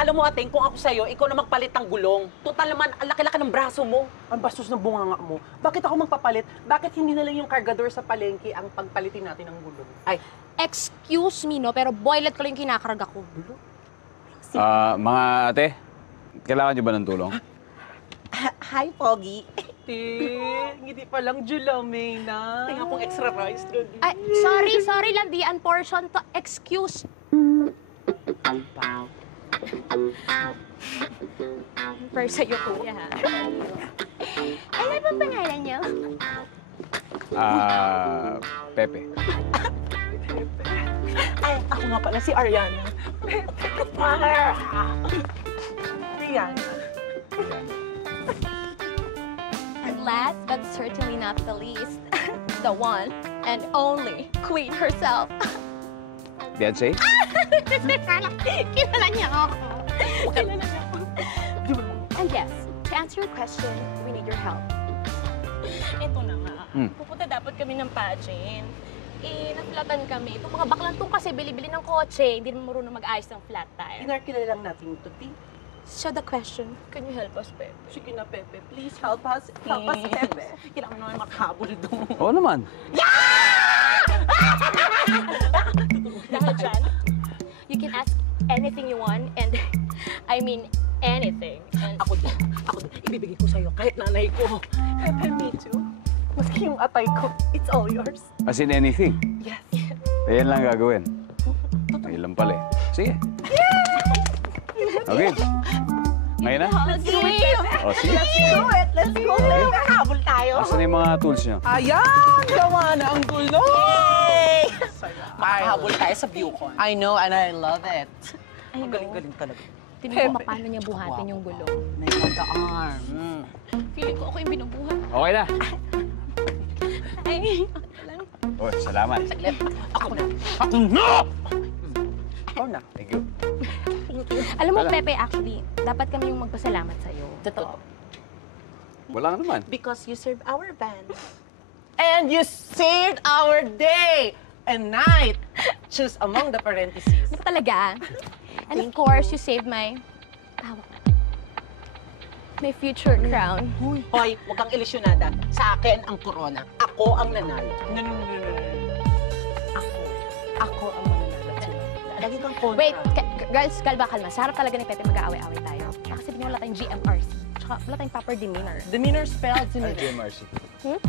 Alam mo, Ateng, kung ako sa'yo, ikaw na magpalit ng gulong. Total naman, ang laki-laki ng braso mo. Ang bastos ng bunganga mo. Bakit ako magpapalit? Bakit hindi na lang yung kargador sa palengke ang pagpalitin natin ng gulong? Ay, Excuse me, no? Pero boylet ko lang yung kinakarga ko. Mga ate, kailangan nyo ba ng tulong? hi, Pogi. Hindi pa lang Julamay na. Tingnan kong extra rice. Ay, sorry, landian portion to. Excuse. For sa'yo, kuya, ha? Ano ba pangalan niyo? Pepe. Ay, ako nga pala, si Ariana. Rihanna. And last but certainly not the least, the one and only Queen herself. Beyonce? Kilala niya ako. Kilala niya ako. And yes, to answer your question, we need your help. Ito na nga. Pupunta dapat kami ng pageant. Eh, naflatan kami. Itong mga baklang to kasi bili-bili ng kotse. Hindi naman marunong mag-ayos ng flat tire. Kinarkila lang natin ito, Ti. So the question, Can you help us, Pepe? Sige na, Pepe. Please help us. Help us, Pepe. Kailangan naman makahabol doon. Oo naman. Dahil dyan, you can ask anything you want, and I mean anything. And Ako din. Ibibigay ko sa'yo kahit nanay ko. Pepe, me too. Maski yung atay ko, it's all yours. As in anything. Yes. Ayan lang gagawin. Ayun lang pala eh. Sige. Okay. Ngayon na? let's do it! O, sige. Let's go. Habol tayo. Asan yung mga tools nyo? Ayan! Gawa na ang gulo! Makahabol tayo sa Viewcon. I know and I love it. I Ang galing-galing talaga. Tingnan ko paano niya buhatin yung gulong. May on the arm. Feeling ko ako yung binubuhat. Okay na. Ay, Oh, salamat. Ako na. Ikaw na. Thank you. alam mo, Wala. Pepe, actually, dapat kami yung magpasalamat sa'yo. Totoo. Wala naman. Because you serve our band. And you saved our day and night. Choose among the parentheses. Ano talaga? And of course, you saved my... my future crown. Hoy, huwag kang ilusyonada. Sa akin ang corona. Ako ang nanalo. No. Ako ang mananalo. Lagi kang kontra. Wait, girls, kalma. Sa harap talaga ni Pepe mag-aaway-aaway tayo. Kasi wala tayong GMRC. Tsaka wala tayong proper demeanor. Demeanor spelled similar. GMRC.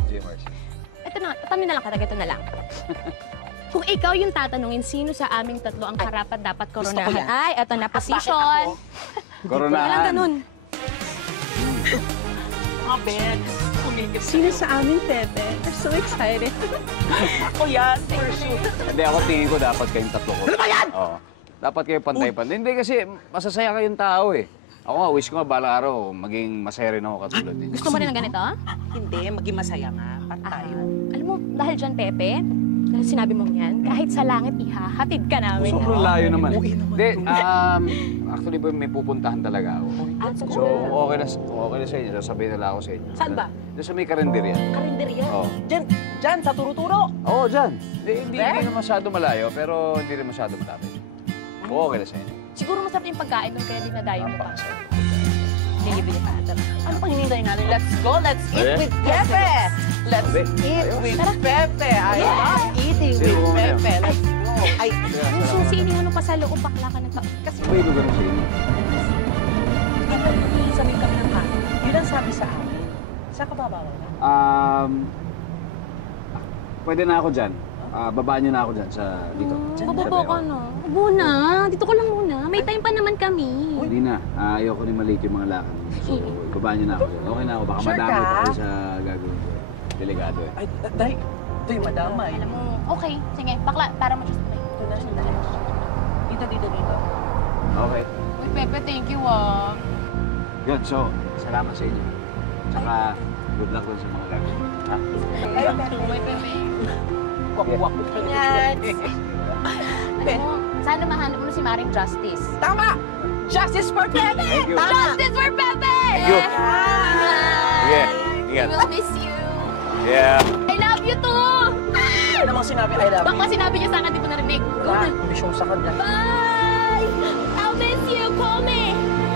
GMRC. Ito na, tatanungin na lang kita, ito na lang. Kung ikaw yung tatanungin, sino sa aming tatlo ang karapat dapat gusto ko koronahan? yan. Ay, ito na, Bakit position. ako? Coronahan. Walang ganun. Mga beds. Sino sa amin, Pepe? I'm so excited. Ako yan, for sure. Hindi, ako tingin ko dapat kayong tatlo ko. Ano ba yan? Oo. Dapat kayo pantay-pantay. Hindi kasi masasaya kayong tao eh. Ako nga, wish ko nga bala araw, maging masaya rin ako katulad ninyo. Gusto mo rin ng ganito? Hindi, maging masaya nga. Pantayo. Alam mo, dahil dyan, Pepe, dahil sinabi mong yan, kahit sa langit, ihahatid ka namin. Sobrang layo naman. Uwi naman Hindi, actually may pupuntahan talaga ako. So, okay na sa inyo. Sasabihin nila ako sa inyo. Saan ba? Doon sa may karinderya. Karinderya. Oo. Diyan, sa Turuturo. Oo, dyan. Hindi na masyado malayo, pero hindi rin masyado malapit. Okay na sa inyo. Siguro masarap yung pagkain doon, kaya dinadayo mo pa. Bili-bili pa ata. Ano pang hinihintay natin? Let's go, let's eat Eh? with Pepe. Let's Sabi. eat with Pepe, I love eating Sino with mo ngayon? Pepe. Let's go. Ay, Yung susi, inihan mo pa sa loob, bakla ka na to. kasi May lugar sa inyo. sabihin kami ng kanin. Yun ang sabi sa amin. Saan ka babawa na? Pwede na ako dyan. Babaan niyo na ako dyan sa dito. Bababa ka na. Ubo na. Dito ko lang muna. May time pa naman kami. Hindi na. Ayoko ni maliit yung mga lakad. So, babaan niyo na ako dyan. Okay na ako. Baka Sure madami ka? pa kayo sa gagawin ko. Delikado eh. Ay, dahil ito'y madamay. Alam mo, okay. Sige, bakla, para mo just Dito. Okay. Uy, Pepe, thank you ah. Good. So, salamat sa inyo. Tsaka, good luck dun sa mga gagawin. Ha? Uy, Pepe. Kwak-kwak. Yes. Alam mo, sana mahanap mo na si Maring Justice. Tama! Justice for Pepe! Thank you. Justice for Pepe! Thank you. Sige. We Ingat. will miss you. Yeah. I love you too! Ano namang sinabi, I love you? Baka sinabi niya sa akin, di ko narinig. Go Wala, na. ambisyong sa kanya. Bye! I'll miss you. Call me.